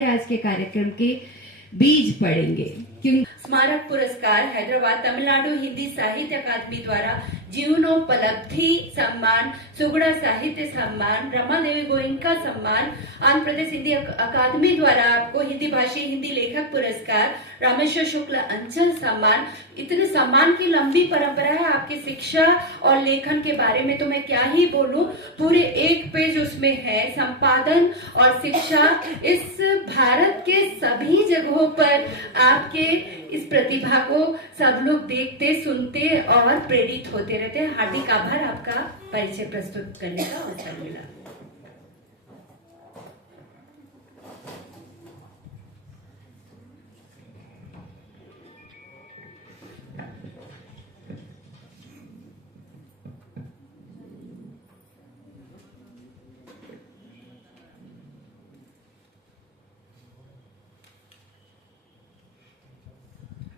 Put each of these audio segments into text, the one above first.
आज के कार्यक्रम के बीज पड़ेंगे क्योंकि स्मारक पुरस्कार हैदराबाद तमिलनाडु हिंदी साहित्य अकादमी द्वारा जीवनोपलब्धि सम्मान, सुगुणा साहित्य सम्मान, रमा देवी गोयनका सम्मान, आंध्र प्रदेश हिंदी अकादमी द्वारा आपको हिंदी भाषी हिंदी लेखक पुरस्कार, रामेश्वर शुक्ल अंचल सम्मान। इतने सम्मान की लंबी परंपरा है आपकी शिक्षा और लेखन के बारे में तो मैं क्या ही बोलूं। पूरे एक पेज उसमें है संपादन और शिक्षा। इस भारत के सभी जगहों पर आपके इस प्रतिभा को सब लोग देखते, सुनते और प्रेरित होते रहते हैं। हार्दिक आभार, आपका परिचय प्रस्तुत करने का अवसर मिला।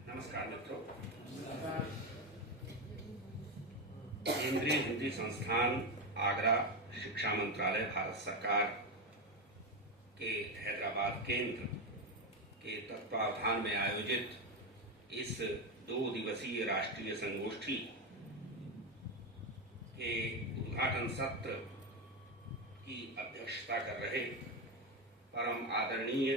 नमस्कार मित्रों। केंद्रीय हिंदी संस्थान आगरा, शिक्षा मंत्रालय, भारत सरकार के हैदराबाद केंद्र के तत्वावधान में आयोजित इस 2 दिवसीय राष्ट्रीय संगोष्ठी के उद्घाटन सत्र की अध्यक्षता कर रहे परम आदरणीय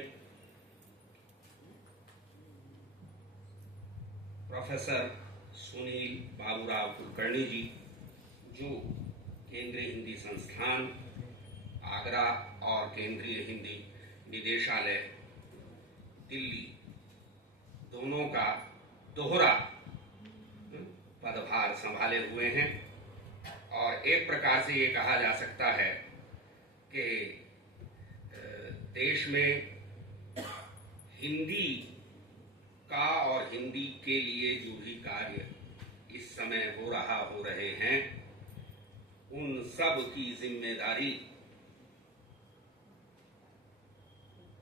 प्रोफेसर सुनील बाबूराव कुलकर्णी जी, जो केंद्रीय हिंदी संस्थान आगरा और केंद्रीय हिंदी निदेशालय दिल्ली दोनों का दोहरा पदभार संभाले हुए हैं। और एक प्रकार से ये कहा जा सकता है कि देश में हिंदी का और हिंदी के लिए जो भी कार्य इस समय हो रहे हैं, उन सब की जिम्मेदारी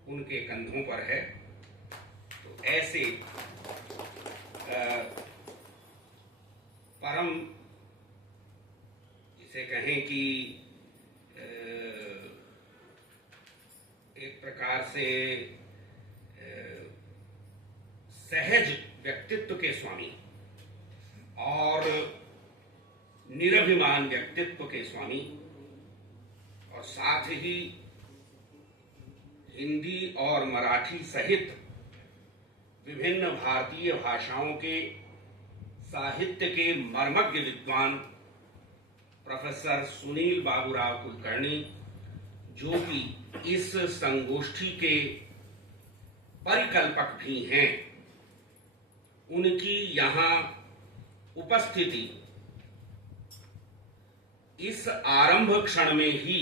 उनके कंधों पर है। तो ऐसे परम, जिसे कहें कि एक प्रकार से सहज व्यक्तित्व के स्वामी और निरभिमान व्यक्तित्व के स्वामी, और साथ ही हिंदी और मराठी सहित विभिन्न भारतीय भाषाओं के साहित्य के मर्मज्ञ विद्वान प्रोफेसर सुनील बाबूराव कुलकर्णी, जो कि इस संगोष्ठी के परिकल्पक भी हैं, उनकी यहाँ उपस्थिति इस आरंभ क्षण में ही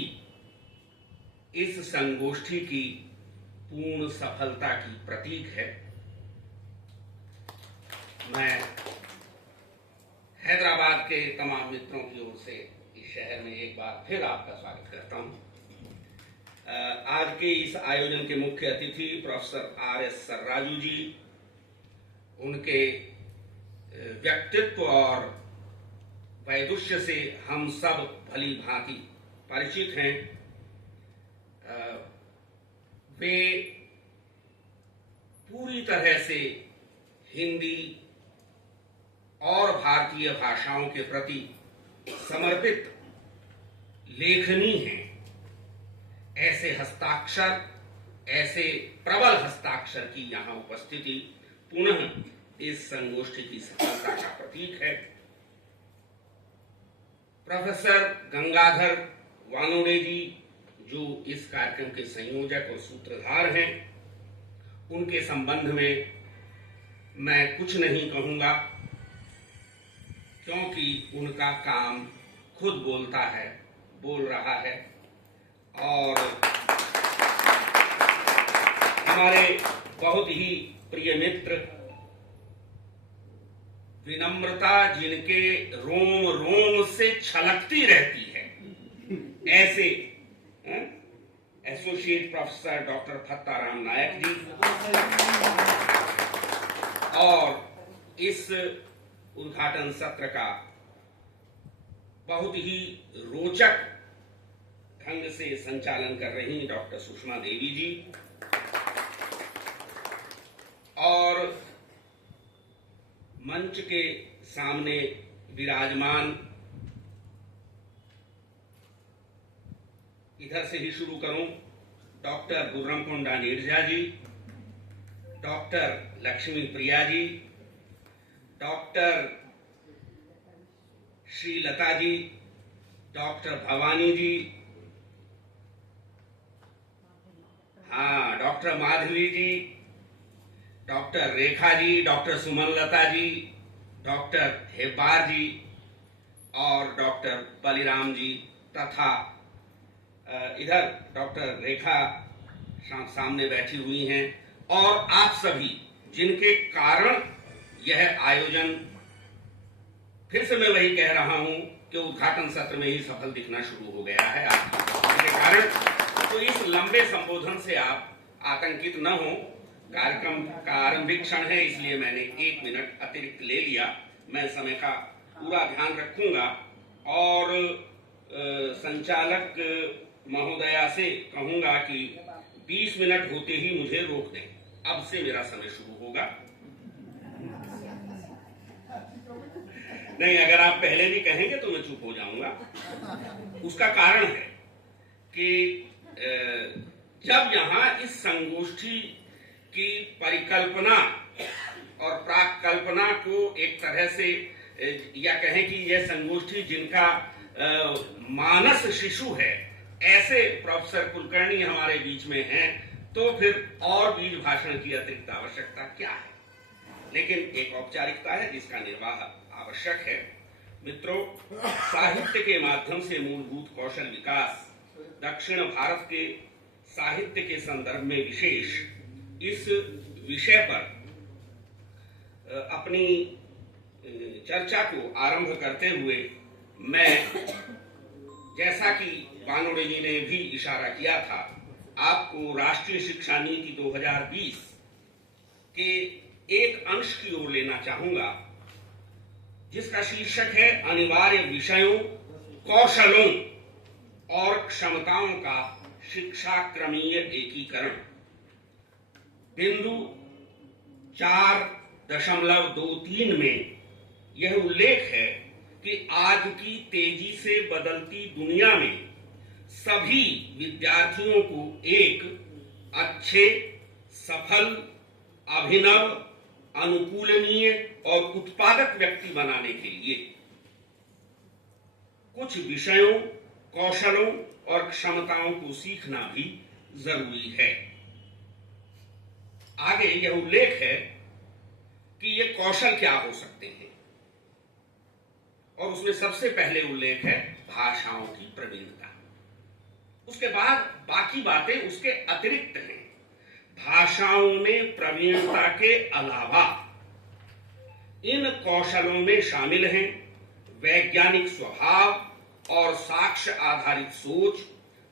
इस संगोष्ठी की पूर्ण सफलता की प्रतीक है। मैं हैदराबाद के तमाम मित्रों की ओर से इस शहर में एक बार फिर आपका स्वागत करता हूं। आज के इस आयोजन के मुख्य अतिथि प्रोफेसर आर.एस. सर्राजू जी, उनके व्यक्तित्व और वैदुष्य से हम सब भली भांति परिचित हैं। वे पूरी तरह से हिंदी और भारतीय भाषाओं के प्रति समर्पित लेखनी हैं। ऐसे हस्ताक्षर, ऐसे प्रबल हस्ताक्षर की यहाँ उपस्थिति पुनः इस संगोष्ठी की सफलता का प्रतीक है। प्रोफेसर गंगाधर वानोडे जी, जो इस कार्यक्रम के संयोजक और सूत्रधार हैं, उनके संबंध में मैं कुछ नहीं कहूंगा, क्योंकि उनका काम खुद बोलता है, बोल रहा है। और हमारे बहुत ही प्रिय मित्र, विनम्रता जिनके रोम रोम से छलकती रहती है, ऐसे एसोसिएट प्रोफेसर डॉक्टर फत्ताराम नायक जी, और इस उद्घाटन सत्र का बहुत ही रोचक ढंग से संचालन कर रही डॉक्टर सुषमा देवी जी, मंच के सामने विराजमान, इधर से ही शुरू करूं, डॉक्टर गुर्रमकोंडा नीरजा जी, डॉक्टर लक्ष्मी प्रिया जी, डॉक्टर श्रीलता जी, डॉक्टर भवानी जी, हाँ, डॉक्टर माधवी जी, डॉक्टर रेखा जी, डॉक्टर सुमनलता जी, डॉक्टर हेब्बार जी और डॉक्टर बलिराम जी तथा इधर डॉक्टर रेखा सामने बैठी हुई हैं और आप सभी जिनके कारण यह आयोजन, फिर से मैं वही कह रहा हूं कि उद्घाटन सत्र में ही सफल दिखना शुरू हो गया है आपके कारण। तो इस लंबे संबोधन से आप आतंकित न हो। कार्यक्रम का आरंभिक क्षण है, इसलिए मैंने 1 मिनट अतिरिक्त ले लिया। मैं समय का पूरा ध्यान रखूंगा और संचालक महोदया से कहूंगा कि 20 मिनट होते ही मुझे रोक दें। अब से मेरा समय शुरू होगा। नहीं, अगर आप पहले भी कहेंगे तो मैं चुप हो जाऊंगा। उसका कारण है कि जब यहां इस संगोष्ठी की परिकल्पना और प्राकल्पना को एक तरह से, या कहें कि यह संगोष्ठी जिनका मानस शिशु है, ऐसे प्रोफेसर कुलकर्णी हमारे बीच में हैं, तो फिर और बीज भाषण की अतिरिक्त आवश्यकता क्या है। लेकिन एक औपचारिकता है जिसका निर्वाह आवश्यक है। मित्रों, साहित्य के माध्यम से मूलभूत कौशल विकास दक्षिण भारत के साहित्य के संदर्भ में विशेष, इस विषय पर अपनी चर्चा को आरंभ करते हुए मैं, जैसा कि बानोड़े जी ने भी इशारा किया था, आपको राष्ट्रीय शिक्षा नीति 2020 के एक अंश की ओर लेना चाहूंगा, जिसका शीर्षक है अनिवार्य विषयों, कौशलों और क्षमताओं का शिक्षा क्रमीय एकीकरण। बिंदु 4.23 में यह उल्लेख है कि आज की तेजी से बदलती दुनिया में सभी विद्यार्थियों को एक अच्छे, सफल, अभिनव, अनुकूलनीय और उत्पादक व्यक्ति बनाने के लिए कुछ विषयों, कौशलों और क्षमताओं को सीखना भी जरूरी है। आगे यह उल्लेख है कि ये कौशल क्या हो सकते हैं, और उसमें सबसे पहले उल्लेख है भाषाओं की प्रवीणता। उसके बाद बाकी बातें उसके अतिरिक्त हैं। भाषाओं में प्रवीणता के अलावा इन कौशलों में शामिल हैं वैज्ञानिक स्वभाव और साक्ष्य आधारित सोच,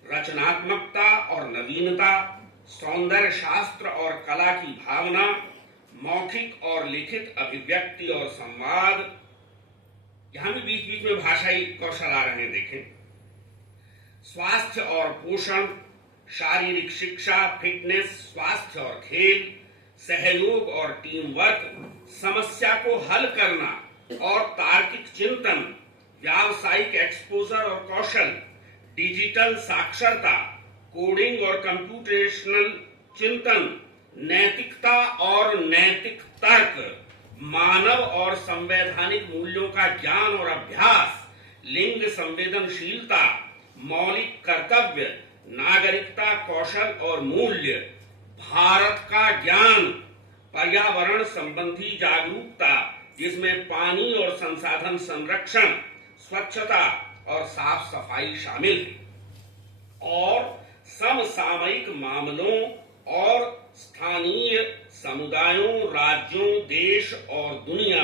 रचनात्मकता और नवीनता, सौंदर्य शास्त्र और कला की भावना, मौखिक और लिखित अभिव्यक्ति और संवाद। यहां भी बीच बीच में भाषाई कौशल आ रहे हैं, देखें। स्वास्थ्य और पोषण, शारीरिक शिक्षा, फिटनेस, स्वास्थ्य और खेल, सहयोग और टीम वर्क, समस्या को हल करना और तार्किक चिंतन, व्यावसायिक एक्सपोजर और कौशल, डिजिटल साक्षरता, कोडिंग और कंप्यूटेशनल चिंतन, नैतिकता और नैतिक तर्क, मानव और संवैधानिक मूल्यों का ज्ञान और अभ्यास, लिंग संवेदनशीलता, मौलिक कर्तव्य, नागरिकता, कौशल और मूल्य, भारत का ज्ञान, पर्यावरण संबंधी जागरूकता जिसमें पानी और संसाधन संरक्षण, स्वच्छता और साफ सफाई शामिल है, और समसामयिक मामलों और स्थानीय समुदायों, राज्यों, देश और दुनिया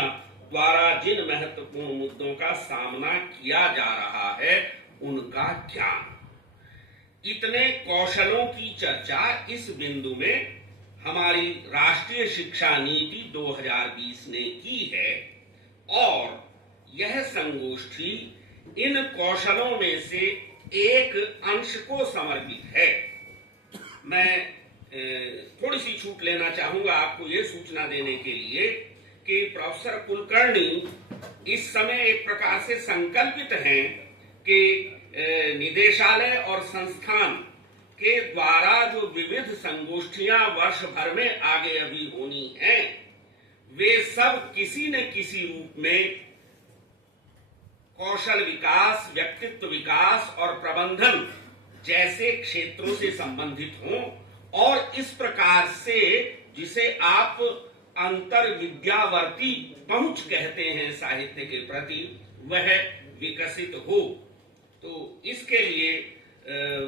द्वारा जिन महत्वपूर्ण मुद्दों का सामना किया जा रहा है उनका ज्ञान। इतने कौशलों की चर्चा इस बिंदु में हमारी राष्ट्रीय शिक्षा नीति 2020 ने की है, और यह संगोष्ठी इन कौशलों में से एक अंश को समर्पित है। मैं थोड़ी सी छूट लेना चाहूंगा आपको यह सूचना देने के लिए कि प्रोफेसर कुलकर्णी इस समय एक प्रकार से संकल्पित हैं कि निदेशालय और संस्थान के द्वारा जो विविध संगोष्ठियां वर्ष भर में आगे अभी होनी हैं, वे सब किसी न किसी रूप में कौशल विकास, व्यक्तित्व विकास और प्रबंधन जैसे क्षेत्रों से संबंधित हों और इस प्रकार से जिसे आप अंतर विद्यावर्ती पहुंच कहते हैं साहित्य के प्रति, वह विकसित हो। तो इसके लिए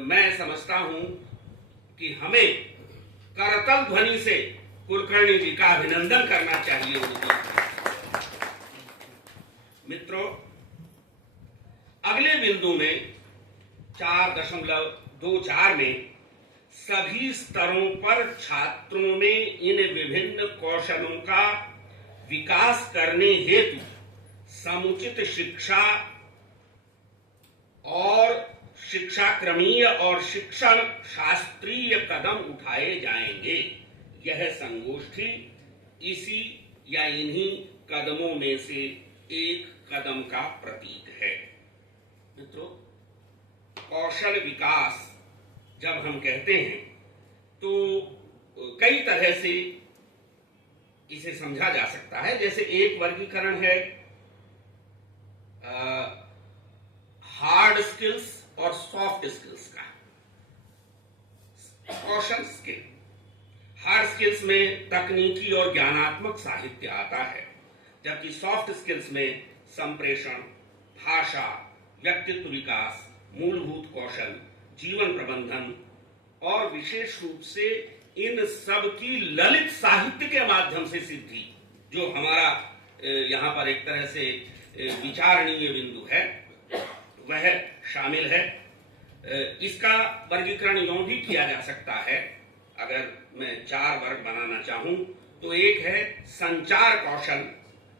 मैं समझता हूं कि हमें करतल ध्वनि से कुलकर्णी जी का अभिनंदन करना चाहिए। मित्रों, अगले बिंदु में 4.24 में सभी स्तरों पर छात्रों में इन विभिन्न कौशलों का विकास करने हेतु समुचित शिक्षा और शिक्षाक्रमीय और शिक्षण शास्त्रीय कदम उठाए जाएंगे। यह संगोष्ठी इसी या इन्हीं कदमों में से एक कदम का प्रतीक है। मित्रों, कौशल विकास जब हम कहते हैं तो कई तरह से इसे समझा जा सकता है। जैसे एक वर्गीकरण है हार्ड स्किल्स और सॉफ्ट स्किल्स का। कौशल स्किल, हार्ड स्किल्स में तकनीकी और ज्ञानात्मक साहित्य आता है, जबकि सॉफ्ट स्किल्स में संप्रेषण, भाषा, व्यक्तित्व विकास, मूलभूत कौशल, जीवन प्रबंधन और विशेष रूप से इन सब की ललित साहित्य के माध्यम से सिद्धि, जो हमारा यहाँ पर एक तरह से विचारणीय बिंदु है, वह शामिल है। इसका वर्गीकरण यूं भी किया जा सकता है, अगर मैं 4 वर्ग बनाना चाहूं तो एक है संचार कौशल,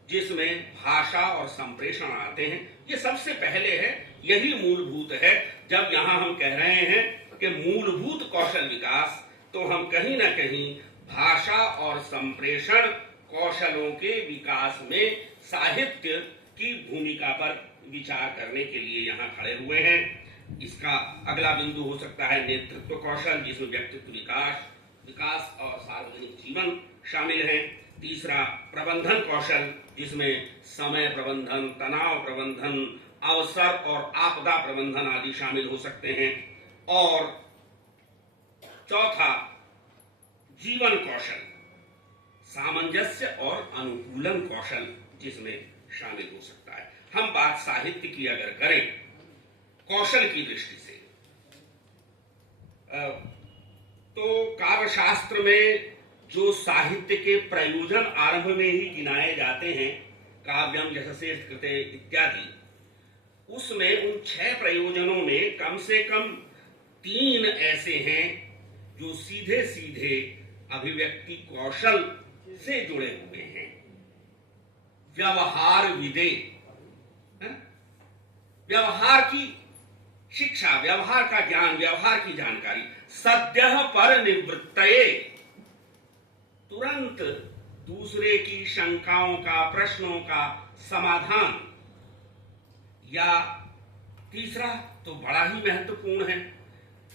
जिसमें भाषा और संप्रेषण आते हैं। ये सबसे पहले है, यही मूलभूत है। जब यहां हम कह रहे हैं कि मूलभूत कौशल विकास, तो हम कहीं ना कहीं भाषा और संप्रेषण कौशलों के विकास में साहित्य की भूमिका पर विचार करने के लिए यहाँ खड़े हुए हैं। इसका अगला बिंदु हो सकता है नेतृत्व कौशल, जिसमें व्यक्तित्व विकास और सार्वजनिक जीवन शामिल है। तीसरा प्रबंधन कौशल, जिसमें समय प्रबंधन, तनाव प्रबंधन, अवसर और आपदा प्रबंधन आदि शामिल हो सकते हैं। और चौथा जीवन कौशल, सामंजस्य और अनुकूलन कौशल, जिसमें शामिल हो सकता है। हम बात साहित्य की अगर करें कौशल की दृष्टि से, तो काव्यशास्त्र में जो साहित्य के प्रयोजन आरंभ में ही गिनाए जाते हैं, काव्यम यशस्येष्ट कृते इत्यादि, उसमें उन 6 प्रयोजनों में कम से कम 3 ऐसे हैं जो सीधे सीधे अभिव्यक्ति कौशल से जुड़े हुए हैं। व्यवहार विदे, व्यवहार की शिक्षा, व्यवहार का ज्ञान, व्यवहार की जानकारी। सद्यः पर निवृत्तये, तुरंत दूसरे की शंकाओं का, प्रश्नों का समाधान। या तीसरा तो बड़ा ही महत्वपूर्ण है,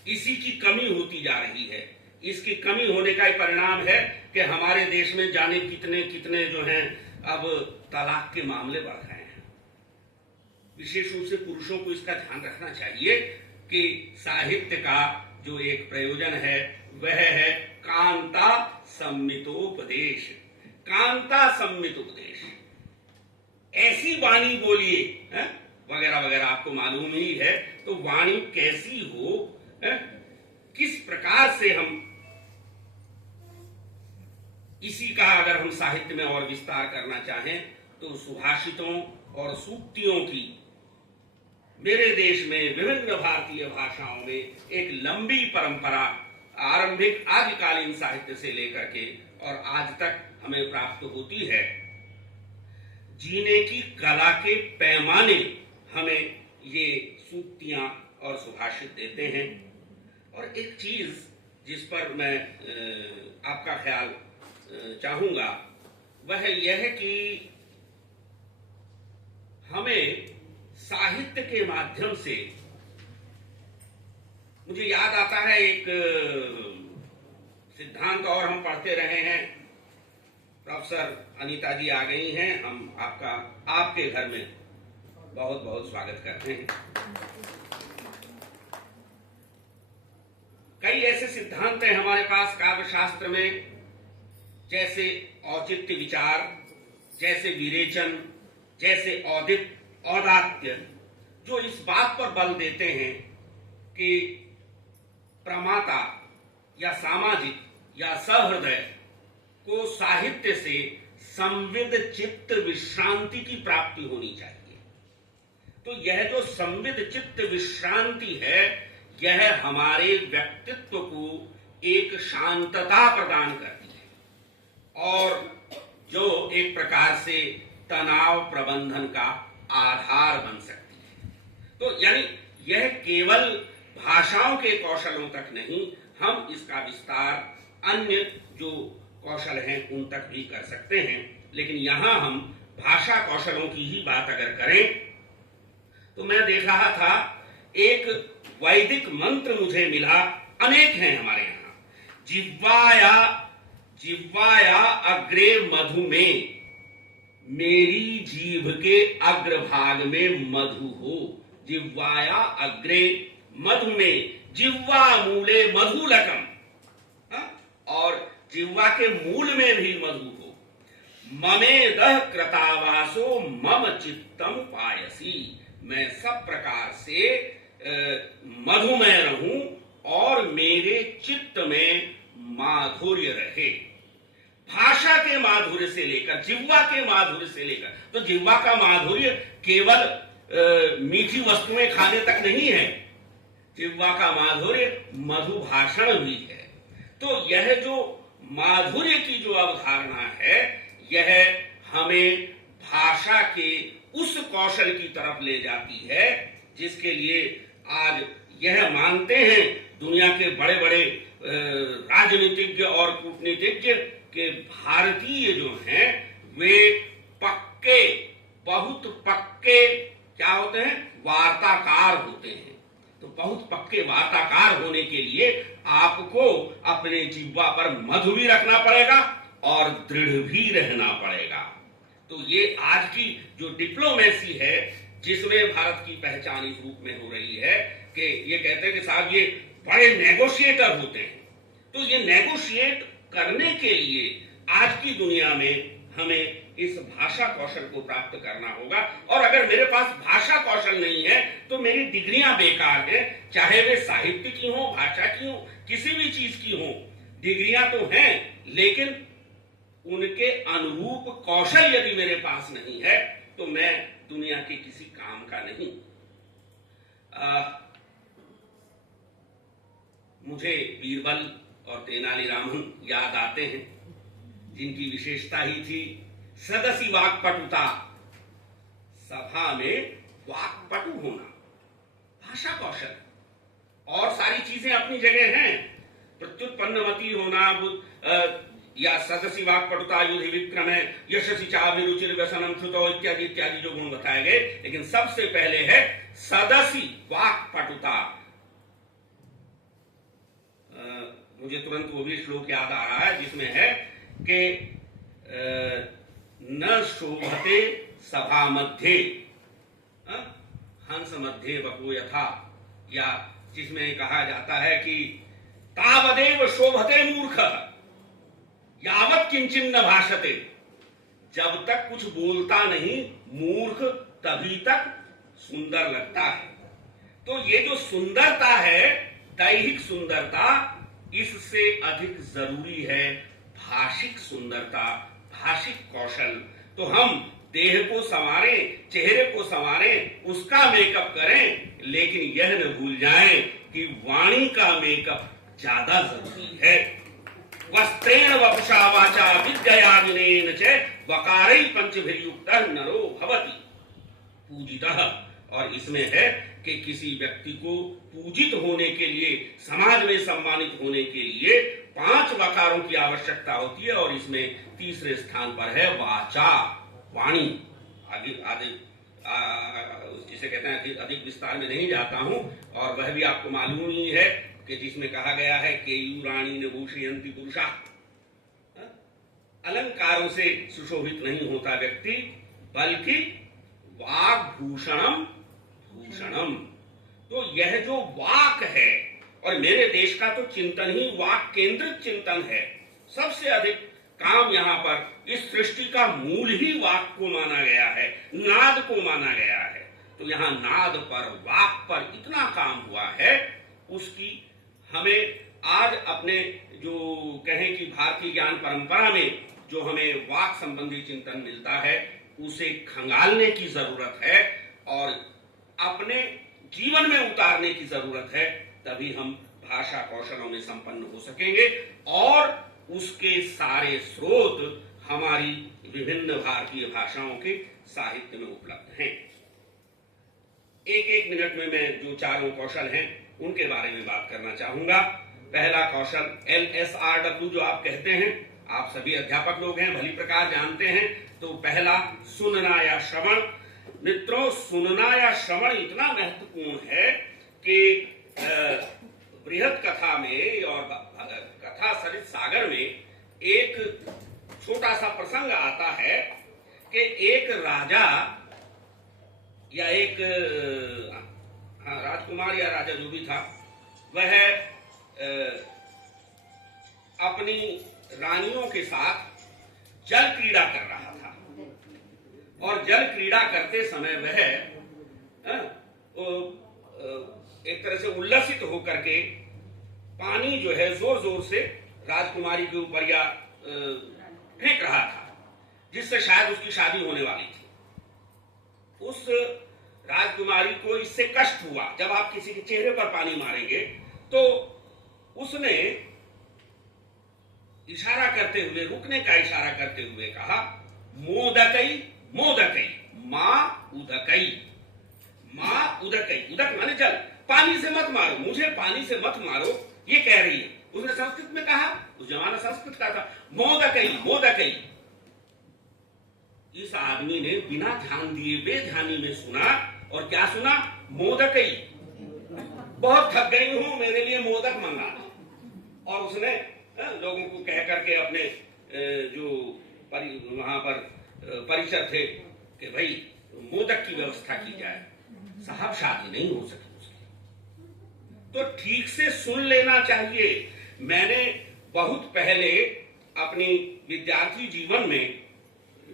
इसी की कमी होती जा रही है। इसकी कमी होने का ही परिणाम है कि हमारे देश में जाने कितने कितने जो हैं अब तलाक के मामले बढ़ रहे हैं। विशेष रूप से पुरुषों को इसका ध्यान रखना चाहिए कि साहित्य का जो एक प्रयोजन है वह है कांता सम्मितोपदेश। कांता सम्मित उपदेश, ऐसी वाणी बोलिए वगैरह वगैरह, आपको मालूम ही है। तो वाणी कैसी हो, किस प्रकार से हम इसी का अगर हम साहित्य में और विस्तार करना चाहें तो सुभाषितों और सूक्तियों की मेरे देश में विभिन्न भारतीय भाषाओं में एक लंबी परंपरा आरंभिक आदिकालीन साहित्य से लेकर के और आज तक हमें प्राप्त होती है। जीने की कला के पैमाने हमें ये सूक्तियां और सुभाषित देते हैं। और एक चीज जिस पर मैं आपका ख्याल चाहूंगा वह यह कि हमें साहित्य के माध्यम से, मुझे याद आता है एक सिद्धांत और हम पढ़ते रहे हैं। प्रोफेसर अनीता जी आ गई हैं, हम आपके घर में बहुत बहुत स्वागत करते हैं। कई ऐसे सिद्धांत हैं हमारे पास काव्य शास्त्र में, जैसे औचित्य विचार, जैसे विरेचन, जैसे औदात्य, जो इस बात पर बल देते हैं कि प्रमाता या सामाजिक या सहृदय को साहित्य से संविद चित्त विश्रांति की प्राप्ति होनी चाहिए। तो यह जो संविद चित्त विश्रांति है, यह हमारे व्यक्तित्व को एक शांतता प्रदान करती है और जो एक प्रकार से तनाव प्रबंधन का आधार बन सकती है। तो यानी यह केवल भाषाओं के कौशलों तक नहीं, हम इसका विस्तार अन्य जो कौशल हैं उन तक भी कर सकते हैं। लेकिन यहां हम भाषा कौशलों की ही बात अगर करें तो मैं देख रहा था एक वैदिक मंत्र मुझे मिला, अनेक हैं हमारे यहां। जिह्वाया अग्रे मधु में, मेरी जीभ के अग्रभाग में मधु हो। जिह्वाया अग्रे मधु में, जिह्वा मूले मधुलकम, और जिह्वा के मूल में भी मधु हो। ममेदः कृतावासो मम चित्तम पायसी, मैं सब प्रकार से मधुमय रहूं और मेरे चित्त में माधुर्य रहे। भाषा के माधुर्य से लेकर, जिह्वा के माधुर्य से लेकर, तो जिह्वा का माधुर्य केवल मीठी वस्तुएं खाने तक नहीं है, जिह्वा का माधुर्य मधुभाषण भी है। तो यह जो माधुर्य की जो अवधारणा है, यह हमें भाषा के उस कौशल की तरफ ले जाती है जिसके लिए आज यह मानते हैं दुनिया के बड़े बड़े राजनीतिज्ञ और कूटनीतिज्ञ के भारतीय जो हैं वे पक्के, बहुत पक्के क्या होते हैं, वार्ताकार होते हैं। तो बहुत पक्के वार्ताकार होने के लिए आपको अपने जिह्वा पर मधु भी रखना पड़ेगा और दृढ़ भी रहना पड़ेगा। तो ये आज की जो डिप्लोमेसी है, जिसमें भारत की पहचान इस रूप में हो रही है कि ये कहते हैं कि साहब ये बड़े नेगोशिएटर होते हैं। तो ये नेगोशिएट करने के लिए आज की दुनिया में हमें इस भाषा कौशल को प्राप्त करना होगा। और अगर मेरे पास भाषा कौशल नहीं है तो मेरी डिग्रियां बेकार हैं, चाहे वे साहित्य की हो, भाषा की हो, किसी भी चीज की हो। डिग्रियां तो हैं, लेकिन उनके अनुरूप कौशल यदि मेरे पास नहीं है तो मैं दुनिया के किसी काम का नहीं। मुझे बीरबल और तेनालीरामन याद आते हैं, जिनकी विशेषता ही थी सदसी वाक्पटुता, सभा में वाक्पटु होना। भाषा कौशल और सारी चीजें अपनी जगह हैं, प्रत्युत्पन्नमति होना या सदसी वाक्पटुता, युधि विक्रम है, यशसी चाभिरुचिर व्यसनम श्रुतो इत्यादि इत्यादि जो गुण बताए गए। लेकिन सबसे पहले है सदसी वाक्पटुता। मुझे तुरंत वो भी श्लोक याद आ रहा है जिसमें है कि न शोभते सभा मध्य हंस मध्य बको यथा, या जिसमें कहा जाता है कि तावदेव शोभते मूर्ख यावत किंचिन न भाषते, जब तक कुछ बोलता नहीं मूर्ख तभी तक सुंदर लगता है। तो ये जो सुंदरता है, दैहिक सुंदरता, इससे अधिक जरूरी है भाषिक सुंदरता, भाषिक कौशल। तो हम देह को संवारें, चेहरे को संवारें, उसका मेकअप करें, लेकिन यह न भूल जाएं कि वाणी का मेकअप ज्यादा जरूरी है। वस्त्रेण वपुषा वाचा विद्यया विनयेन च वकारैः पंचभिर्युक्तः नरो भवति पूजितः। और इसमें है कि किसी व्यक्ति को पूजित होने के लिए, समाज में सम्मानित होने के लिए 5 वकारों की आवश्यकता होती है और इसमें तीसरे स्थान पर है वाचा, वाणी। आगे आगे जिसे कहते हैं कि अधिक विस्तार में नहीं जाता हूं, और वह भी आपको मालूम ही है कि जिसमें कहा गया है केयू रानी ने भूषयंती पुरुषा, अलंकारों से सुशोभित नहीं होता व्यक्ति, बल्कि वाक भूषणम भूषणम। तो यह जो वाक है, और मेरे देश का तो चिंतन ही वाक केंद्रित चिंतन है, सबसे अधिक काम यहाँ पर इस सृष्टि का मूल ही वाक को माना गया है, नाद को माना गया है। तो यहाँ नाद पर, वाक पर इतना काम हुआ है, उसकी हमें आज अपने जो कहें कि भारतीय ज्ञान परंपरा में जो हमें वाक संबंधी चिंतन मिलता है, उसे खंगालने की जरूरत है और अपने जीवन में उतारने की जरूरत है। तभी हम भाषा कौशलों में संपन्न हो सकेंगे और उसके सारे स्रोत हमारी विभिन्न भारतीय भाषाओं के साहित्य में उपलब्ध हैं। एक एक मिनट में मैं जो चारों कौशल हैं उनके बारे में बात करना चाहूंगा। पहला कौशल LSRW जो आप कहते हैं, आप सभी अध्यापक लोग हैं, भली प्रकार जानते हैं। तो पहला सुनना या श्रवण। मित्रों, सुनना या श्रवण इतना महत्वपूर्ण है कि बृहद कथा में और कथा सरित सागर में एक छोटा सा प्रसंग आता है कि एक राजा या एक राजकुमार या राजा जो भी था, वह अपनी रानियों के साथ जल क्रीड़ा कर रहा था और जल क्रीड़ा करते समय वह एक तरह से उल्लसित होकर के पानी जो है जोर जोर से राजकुमारी के ऊपर या फेंक रहा था, जिससे शायद उसकी शादी होने वाली थी। उस राजकुमारी को इससे कष्ट हुआ। जब आप किसी के चेहरे पर पानी मारेंगे तो उसने इशारा करते हुए, रुकने का इशारा करते हुए कहा, मोदकई मोदकई मां उदकई, मां उदकई। उदक माने जल, पानी से मत मारो, मुझे पानी से मत मारो, ये कह रही है। उसने संस्कृत में कहा, उस जमाना संस्कृत का था, मोदकई मोदकई। इस आदमी ने बिना ध्यान दिए बेध्यानी में सुना, और क्या सुना? मोदकई, बहुत थक गई हूं, मेरे लिए मोदक मंगा दो। और उसने लोगों को कह करके अपने जो वहां पर परिचय थे कि भाई मोदक की व्यवस्था की जाए। साहब शादी नहीं हो सकी उसकी। तो ठीक से सुन लेना चाहिए। मैंने बहुत पहले अपनी विद्यार्थी जीवन में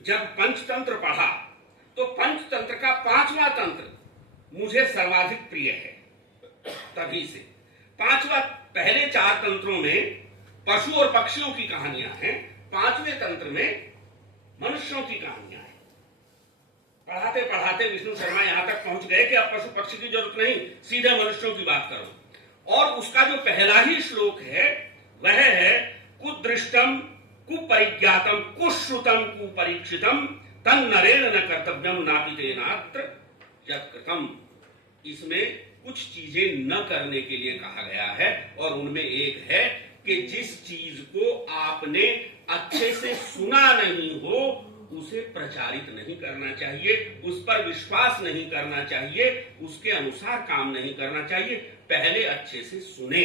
जब पंचतंत्र पढ़ा, तो पंचतंत्र का 5वां तंत्र मुझे सर्वाधिक प्रिय है। तभी से 5वां, पहले 4 तंत्रों में पशु और पक्षियों की कहानियां हैं, 5वें तंत्र में मनुष्यों की कहानियां हैं। पढ़ाते पढ़ाते विष्णु शर्मा यहां तक पहुंच गए कि अब पशु पक्षी की जरूरत नहीं, सीधे मनुष्यों की बात करो। और उसका जो पहला ही श्लोक है वह है, कुदृष्टम कुपरिज्ञातम कुश्रुतम कुपरीक्षितम तन्नरेण न कर्तव्यम नापितेनात्र यत्कृतम। इसमें कुछ चीजें न करने के लिए कहा गया है, और उनमें एक है कि जिस चीज को आपने अच्छे से सुना नहीं हो उसे प्रचारित नहीं करना चाहिए, उस पर विश्वास नहीं करना चाहिए, उसके अनुसार काम नहीं करना चाहिए। पहले अच्छे से सुने।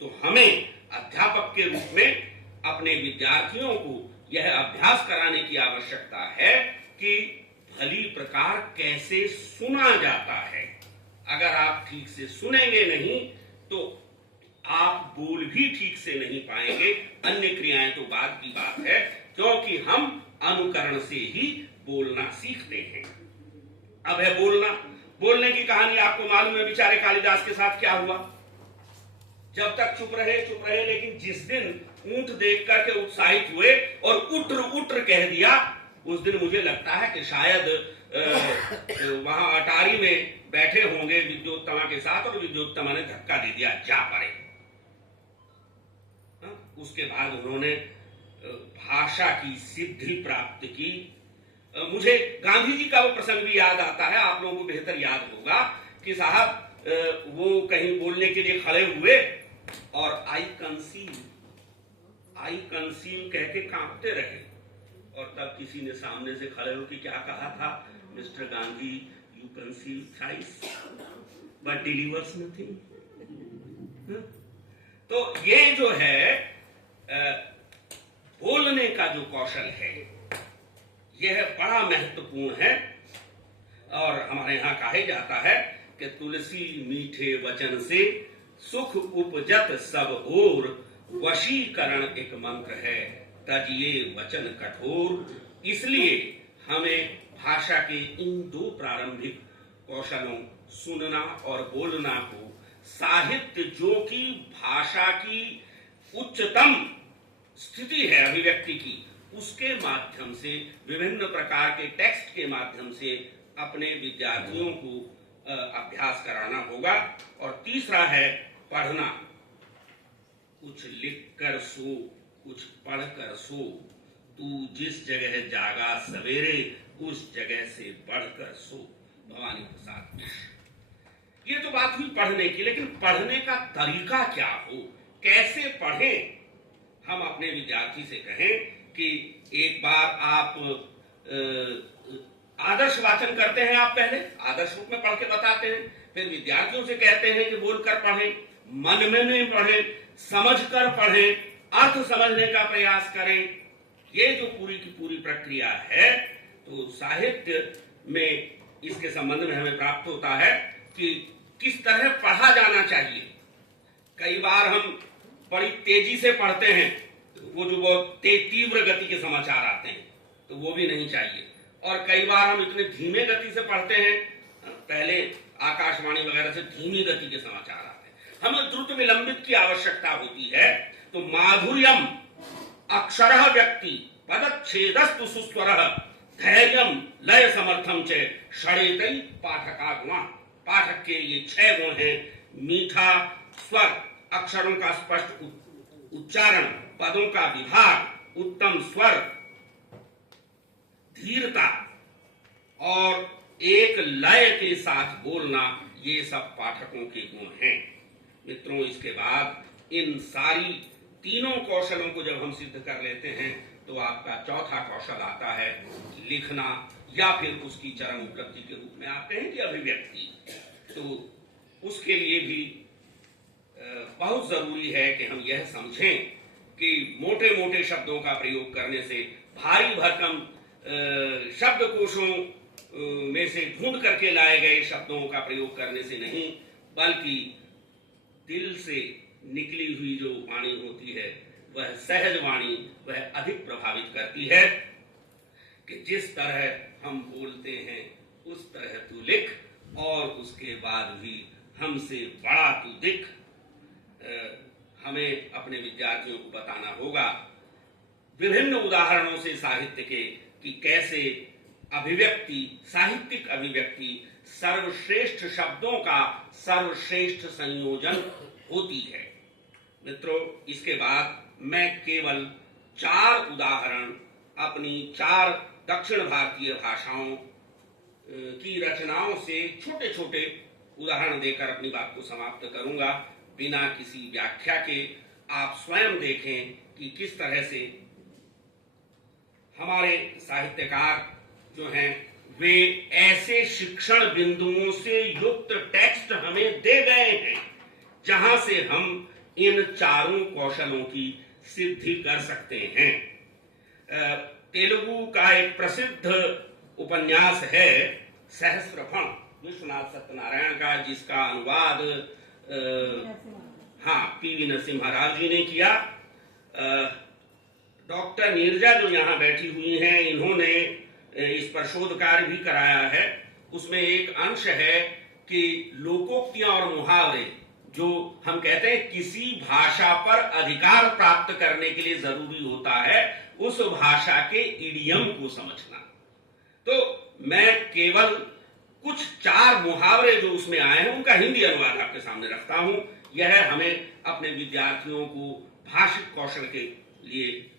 तो हमें अध्यापक के रूप में अपने विद्यार्थियों को यह अभ्यास कराने की आवश्यकता है कि भली प्रकार कैसे सुना जाता है। अगर आप ठीक से सुनेंगे नहीं तो आप बोल भी ठीक से नहीं पाएंगे। अन्य क्रियाएं तो बाद की बात है, क्योंकि हम अनुकरण से ही बोलना सीखते हैं। अब है बोलना। बोलने की कहानी आपको मालूम है बेचारे कालिदास के साथ क्या हुआ। जब तक चुप रहे, लेकिन जिस दिन ऊंट देख करके उत्साहित हुए और उट्र उट्र कह दिया, उस दिन मुझे लगता है कि शायद वहां अटारी में बैठे होंगे विद्योत्तमा के साथ, और विद्योत्तमा ने धक्का दे दिया, जा पड़े। उसके बाद उन्होंने भाषा की सिद्धि प्राप्त की। मुझे गांधी जी का वो प्रसंग भी याद आता है, आप लोगों को बेहतर याद होगा कि साहब वो कहीं बोलने के लिए खड़े हुए और आई कंसीव, आई कंसीव कह के कांपते रहे, और तब किसी ने सामने से खड़े होकर क्या कहा था, mister Gandhi you conceive thrice but delivers nothing. तो ये जो है बोलने का जो कौशल है यह बड़ा महत्वपूर्ण है। और हमारे यहाँ कहा जाता है कि तुलसी मीठे वचन से सुख उपजत सब ओर, वशीकरण एक मंत्र है तजिए वचन कठोर। इसलिए हमें भाषा के इन दो प्रारंभिक कौशलों सुनना और बोलना को साहित्य, जो कि भाषा की उच्चतम स्थिति है अभिव्यक्ति की, उसके माध्यम से विभिन्न प्रकार के टेक्स्ट के माध्यम से अपने विद्यार्थियों को अभ्यास कराना होगा। और तीसरा है पढ़ना। कुछ लिख कर सो, कुछ पढ़ कर सो, तू जिस जगह जागा सवेरे उस जगह से बढ़कर सो। भवानी प्रसाद। ये तो बात हुई पढ़ने की, लेकिन पढ़ने का तरीका क्या हो, कैसे पढ़ें। हम अपने विद्यार्थी से कहें कि एक बार आप आदर्श वाचन करते हैं, आप पहले आदर्श रूप में पढ़ के बताते हैं, फिर विद्यार्थियों से कहते हैं कि बोलकर पढ़ें, मन में नहीं पढ़ें, समझकर पढ़ें, अर्थ समझने का प्रयास करें। ये जो पूरी की पूरी प्रक्रिया है, तो साहित्य में इसके संबंध में हमें प्राप्त होता है कि किस तरह पढ़ा जाना चाहिए। कई बार हम बड़ी तेजी से पढ़ते हैं, वो जो बहुत तीव्र गति के समाचार आते हैं, तो वो भी नहीं चाहिए। और कई बार हम इतने धीमे गति से पढ़ते हैं, पहले आकाशवाणी वगैरह से धीमी गति के समाचार आते हैं, हमें द्रुत विलंबित की आवश्यकता होती है। तो माधुर्यम अक्षरः व्यक्ति पदच्छेदस्तु सुस्वरः धैर्यम लय समर्थम च षडेतै पाठका गुणा। पाठक के ये 6 गुण हैं: मीठा स्वर, अक्षरों का स्पष्ट उच्चारण, पदों का विभाग, उत्तम स्वर, धीरता और एक लय के साथ बोलना, ये सब पाठकों के गुण हैं। मित्रों, इसके बाद इन सारी तीनों कौशलों को जब हम सिद्ध कर लेते हैं, तो आपका चौथा कौशल आता है लिखना, या फिर उसकी चरम उपलब्धि के रूप में आते हैं कि अभिव्यक्ति। तो उसके लिए भी बहुत जरूरी है कि हम यह समझें कि मोटे मोटे शब्दों का प्रयोग करने से, भारी भरकम शब्दकोशों में से ढूंढ करके लाए गए शब्दों का प्रयोग करने से नहीं, बल्कि दिल से निकली हुई जो वाणी होती है, वह सहज वाणी, वह अधिक प्रभावित करती है। कि जिस तरह हम बोलते हैं उस तरह तू लिख, और उसके बाद भी हमसे बड़ा तू दिख। हमें अपने विद्यार्थियों को बताना होगा विभिन्न उदाहरणों से साहित्य के, कि कैसे अभिव्यक्ति, साहित्यिक अभिव्यक्ति सर्वश्रेष्ठ शब्दों का सर्वश्रेष्ठ संयोजन होती है। मित्रों, इसके बाद मैं केवल 4 उदाहरण अपनी 4 दक्षिण भारतीय भाषाओं की रचनाओं से छोटे छोटे उदाहरण देकर अपनी बात को समाप्त करूंगा, बिना किसी व्याख्या के। आप स्वयं देखें कि किस तरह से हमारे साहित्यकार जो हैं, वे ऐसे शिक्षण बिंदुओं से युक्त टेक्स्ट हमें दे गए हैं, जहां से हम इन 4 कौशलों की सिद्धि कर सकते हैं। तेलुगु का एक प्रसिद्ध उपन्यास है सहस्त्रफण, विश्वनाथ सत्यनारायण का, जिसका अनुवाद पी.वी. नरसिम्हा राव जी ने किया। डॉक्टर नीरजा जो यहाँ बैठी हुई हैं, इन्होंने इस पर शोध कार्य भी कराया है। उसमें एक अंश है कि लोकोक्तियां और मुहावरे, जो हम कहते हैं किसी भाषा पर अधिकार प्राप्त करने के लिए जरूरी होता है, उस भाषा के इडियम को समझना। तो मैं केवल कुछ 4 मुहावरे जो उसमें आए हैं, उनका हिंदी अनुवाद आपके सामने रखता हूं। यह हमें अपने विद्यार्थियों को भाषिक कौशल के लिए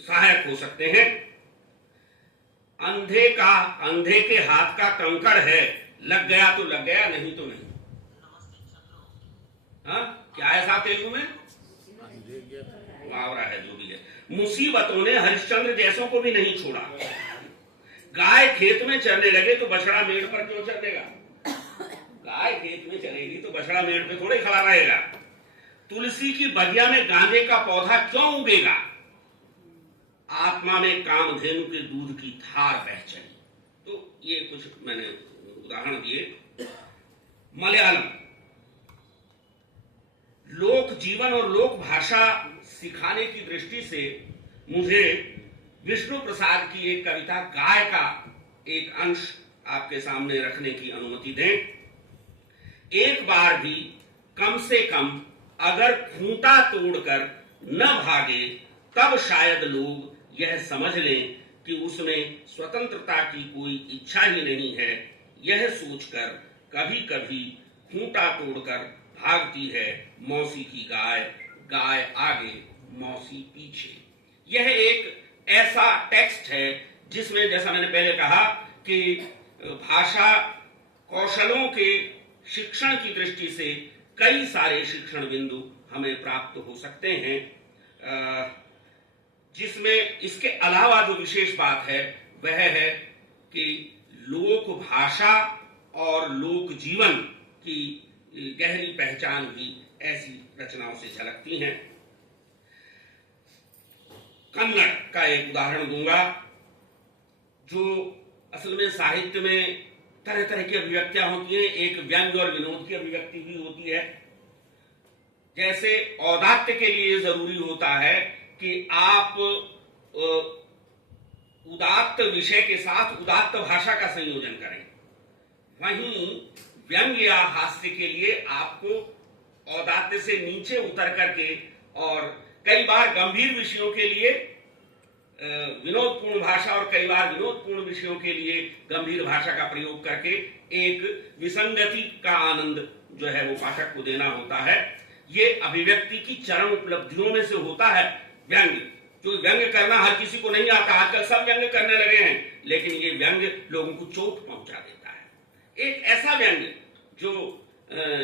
सहायक हो सकते हैं। अंधे के हाथ का कंकड़ है, लग गया तो लग गया, नहीं तो नहीं। हाँ, क्या है साहब तेलुगु में? मुहावरा है जो भी है। मुसीबतों ने हरिश्चंद्र जैसों को भी नहीं छोड़ा। गाय खेत में चरने लगे तो बछड़ा मेड़ पर क्यों चरेगा? गाय खेत में चलेगी तो बछड़ा मेड़ पे थोड़े खड़ा रहेगा। तुलसी की बगिया में गांजे का पौधा क्यों उगेगा? आत्मा में कामधेनु के दूध की धार बह चली। तो ये कुछ मैंने उदाहरण दिए। मलयालम लोक जीवन और लोक भाषा सिखाने की दृष्टि से मुझे विष्णु प्रसाद की एक कविता गाय का एक अंश आपके सामने रखने की अनुमति दें। एक बार भी कम से कम अगर खूंटा तोड़कर न भागे तब शायद लोग यह समझ लें कि उसमें स्वतंत्रता की कोई इच्छा ही नहीं है। यह सोचकर कभी कभी खूंटा तोड़कर भागती है मौसी की गाय, गाय आगे मौसी पीछे। यह एक ऐसा टेक्स्ट है जिसमें, जैसा मैंने पहले कहा, कि भाषा कौशलों के शिक्षण की दृष्टि से कई सारे शिक्षण बिंदु हमें प्राप्त हो सकते हैं। जिसमें इसके अलावा जो विशेष बात है वह है कि लोक भाषा और लोक जीवन की गहरी पहचान भी ऐसी रचनाओं से झलकती हैं। कन्नड़ का एक उदाहरण दूंगा, जो असल में साहित्य में तरह तरह की अभिव्यक्तियां होती हैं। एक व्यंग और विनोद की अभिव्यक्ति भी होती है। जैसे औदात्य के लिए जरूरी होता है कि आप उदात्त विषय के साथ उदात्त भाषा का संयोजन करें। वहीं व्यंग या हास्य के लिए आपको औदात्य से नीचे उतर करके और कई बार गंभीर विषयों के लिए विनोदपूर्ण भाषा और कई बार विनोदपूर्ण विषयों के लिए गंभीर भाषा का प्रयोग करके एक विसंगति का आनंद जो है वो पाठक को देना होता है। ये अभिव्यक्ति की चरम उपलब्धियों में से होता है व्यंग। जो व्यंग करना हर किसी को नहीं आता, आजकल सब व्यंग करने लगे हैं, लेकिन ये व्यंग लोगों को चोट पहुंचा देता है। एक ऐसा व्यंग जो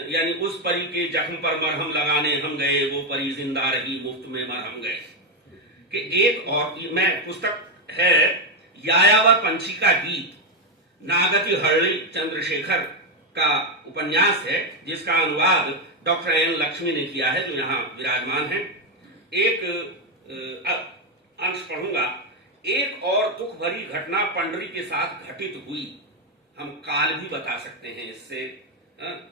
यानी उस परी के जख्म पर मरहम लगाने हम गए, वो परी जिंदा रही मुफ्त में मरहम गए, कि एक और मैं पुस्तक है यायावर पंछी का गीत, नागति हरळी चंद्रशेखर का उपन्यास है, जिसका अनुवाद डॉक्टर एन लक्ष्मी ने किया है, जो यहाँ विराजमान है। एक अंश पढ़ूंगा। एक और दुख भरी घटना पंडरी के साथ घटित हुई। हम काल भी बता सकते हैं इससे,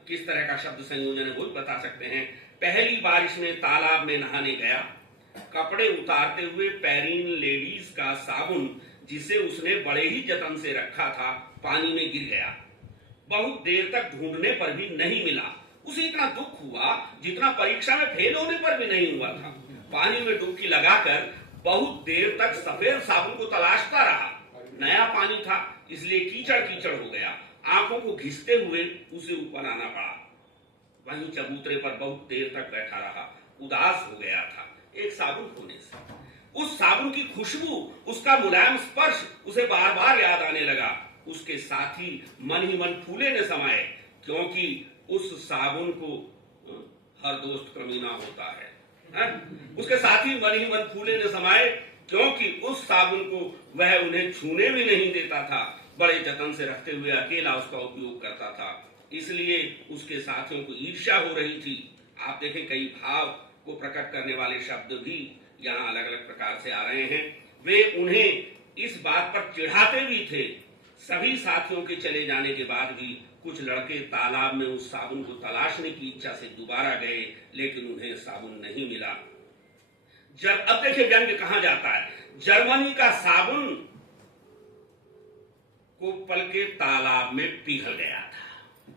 किस तरह का शब्द संयोजन है वो भी बता सकते हैं। पहली बारिश में तालाब में नहाने गया, कपड़े उतारते हुए पैरीन लेडीज का साबुन जिसे उसने बड़े ही जतन से रखा था पानी में गिर गया। बहुत देर तक ढूंढने पर भी नहीं मिला। उसे इतना दुख हुआ जितना परीक्षा में फेल होने पर भी नहीं हुआ था। पानी में डुबकी लगाकर बहुत देर तक सफेद साबुन को तलाशता रहा। नया पानी था इसलिए कीचड़ कीचड़ हो गया। आंखों को घिसते हुए उसे ऊपर आना पड़ा। वहीं चबूतरे पर बहुत देर तक बैठा रहा। उदास हो गया था एक साबुन खोने से। उस साबुन की खुशबू, उसका मुलायम स्पर्श उसे बार बार याद आने लगा। उसके साथ ही मन फूले न समाये, क्योंकि उस साबुन को हर दोस्त कमीना होता है। उसके साथ ही मन फूले न समाये, क्योंकि उस साबुन को वह उन्हें छूने भी नहीं देता था। बड़े जतन से रखते हुए अकेला उसका उपयोग करता था, इसलिए उसके साथियों को ईर्ष्या हो रही थी। आप देखें कई भाव को प्रकट करने वाले शब्द भी यहाँ अलग अलग प्रकार से आ रहे हैं। वे उन्हें इस बात पर चिढ़ाते भी थे। सभी साथियों के चले जाने के बाद भी कुछ लड़के तालाब में उस साबुन को तलाशने की इच्छा से दोबारा गए, लेकिन उन्हें साबुन नहीं मिला। अब देखिए व्यंग कहां जाता है। जर्मनी का साबुन को पल के तालाब में पिघल गया था।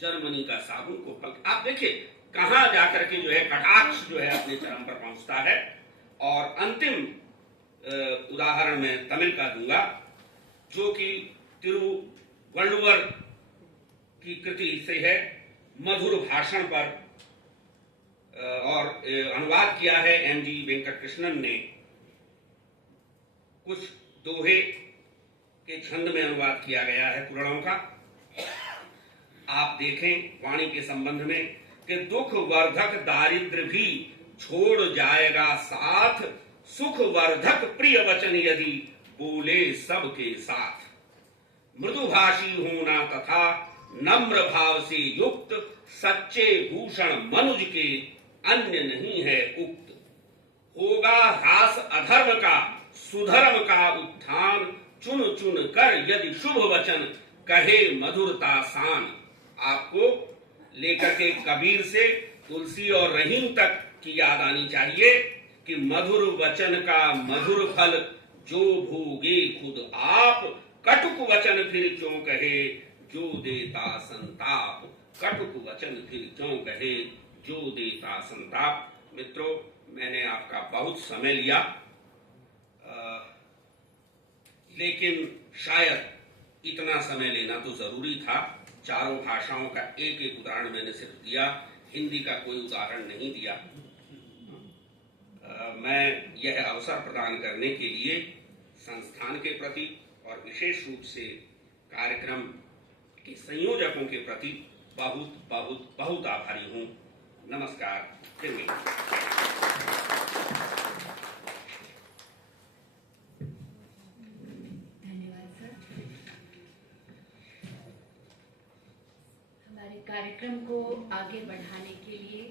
जर्मनी का साबुन को पल, आप देखिए कहां जाकर के जो है कटाक्ष जो है अपने चरम पर पहुंचता है। और अंतिम उदाहरण में तमिल का दूंगा, जो कि तिरुवल्लुवर की कृति से है, मधुर भाषण पर, और अनुवाद किया है एम.जी. वेंकट कृष्णन ने। कुछ दोहे के छंद में अनुवाद किया गया है पुराणों का। आप देखें वाणी के संबंध में कि दुख वर्धक दारिद्र भी छोड़ जाएगा साथ, सुख वर्धक प्रिय वचन यदि बोले सबके साथ। मृदुभाषी होना तथा नम्र भाव से युक्त, सच्चे भूषण मनुज के अन्य नहीं है उक्त। होगा ह्रास अधर्म का, सुधर्म का उत्थान, चुन चुन कर यदि शुभ वचन कहे मधुरता सान। आपको लेकर के कबीर से तुलसी और रहीम तक की याद आनी चाहिए कि मधुर वचन का मधुर फल जो भोगे खुद आप, कटुक वचन फिर क्यों कहे जो देता संताप। कटुक वचन फिर क्यों कहे जो देता संताप। मित्रों, मैंने आपका बहुत समय लिया, लेकिन शायद इतना समय लेना तो जरूरी था। चारों भाषाओं का एक एक उदाहरण मैंने सिर्फ दिया, हिंदी का कोई उदाहरण नहीं दिया। मैं यह अवसर प्रदान करने के लिए संस्थान के प्रति और विशेष रूप से कार्यक्रम के संयोजकों के प्रति बहुत बहुत बहुत आभारी हूं। नमस्कार। फिर धन्यवाद सर। हमारे कार्यक्रम को आगे बढ़ाने के लिए